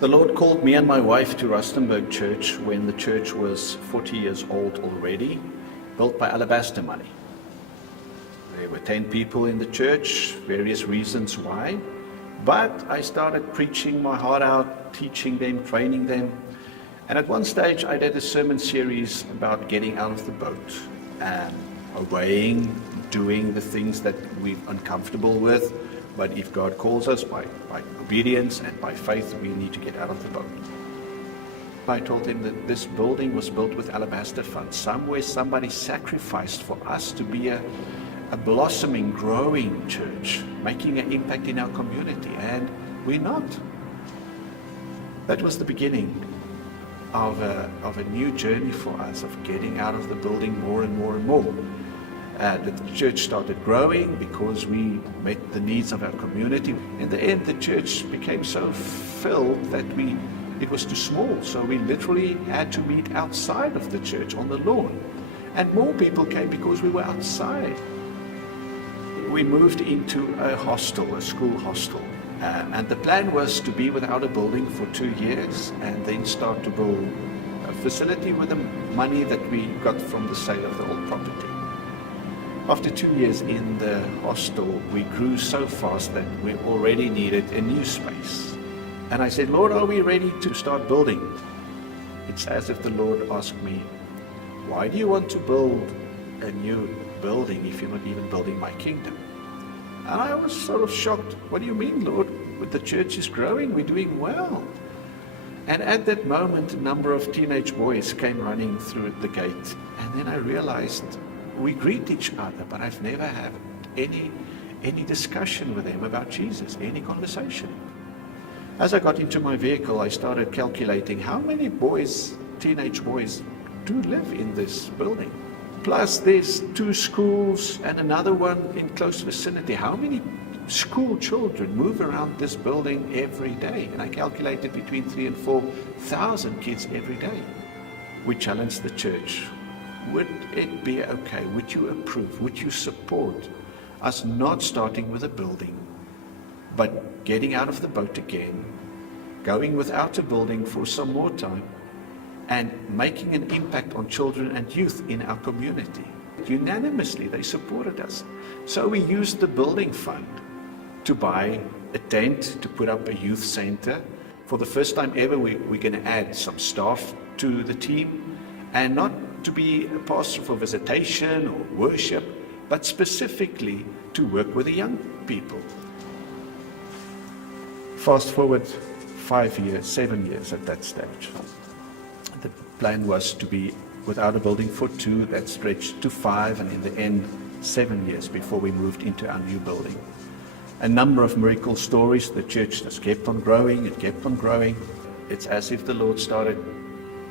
The Lord called me and my wife to Rustenburg Church when the church was 40 years old already, built by Alabastro money. There were 10 people in the church, various reasons why, but I started preaching my heart out, teaching them, training them, and at one stage I did a sermon series about getting out of the boat and obeying, doing the things that we're uncomfortable with. But if God calls us by obedience and by faith, we need to get out of the boat. I told him that this building was built with Alabastro funds. Somewhere somebody sacrificed for us to be a blossoming, growing church, making an impact in our community, and we're not. That was the beginning of a new journey for us, of getting out of the building more and more and more. The church started growing because we met the needs of our community. In the end, the church became so filled that it was too small, so we literally had to meet outside of the church on the lawn. And more people came because we were outside. We moved into a hostel, a school hostel, and the plan was to be without a building for 2 years and then start to build a facility with the money that we got from the sale of the old property. After 2 years in the hostel, we grew so fast that we already needed a new space. And I said, Lord, are we ready to start building? It's as if the Lord asked me, why do you want to build a new building if you're not even building my kingdom? And I was sort of shocked. What do you mean, Lord? The church is growing, we're doing well. And at that moment, a number of teenage boys came running through the gate. And then I realized, we greet each other, but I've never had any discussion with them about Jesus, any conversation. As I got into my vehicle, I started calculating how many boys, teenage boys, do live in this building. Plus there's 2 schools and another one in close vicinity. How many school children move around this building every day? And I calculated between 3,000 and 4,000 kids every day. We challenged the church. Would it be okay? Would you approve? Would you support us not starting with a building, but getting out of the boat again, going without a building for some more time, and making an impact on children and youth in our community? Unanimously, they supported us. So we used the building fund to buy a tent, to put up a youth center. For the first time ever, we're going to add some staff to the team, and not to be a pastor for visitation or worship, but specifically to work with the young people. Fast forward 5 years, 7 years at that stage. The plan was to be without a building for 2, that stretched to 5, and in the end, 7 years before we moved into our new building. A number of miracle stories. The church just kept on growing, it kept on growing. It's as if the Lord started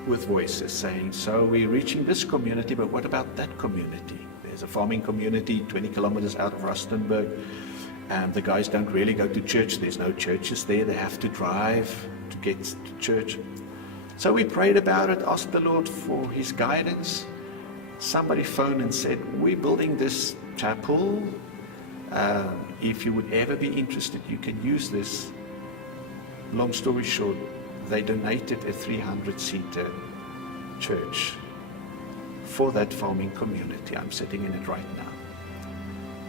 with voices saying, so we're reaching this community, but what about that community? There's a farming community 20 kilometers out of Rustenburg, and the guys don't really go to church. There's no churches there. They have to drive to get to church. So we prayed about it, asked the Lord for his guidance. Somebody phoned and said, we're building this chapel. If you would ever be interested, you can use this. Long story short, they donated a 300-seater church for that farming community. I'm sitting in it right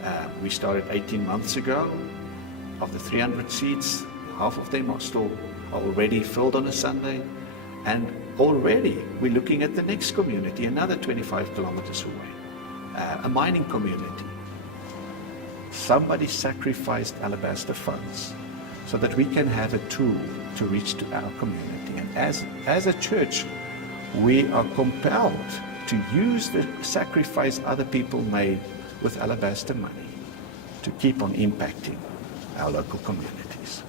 now. We started 18 months ago. Of the 300 seats, half of them are already filled on a Sunday. And already we're looking at the next community, another 25 kilometers away, a mining community. Somebody sacrificed Alabastro funds so that we can have a tool to reach to our community. And as a church, we are compelled to use the sacrifice other people made with Alabastro money to keep on impacting our local communities.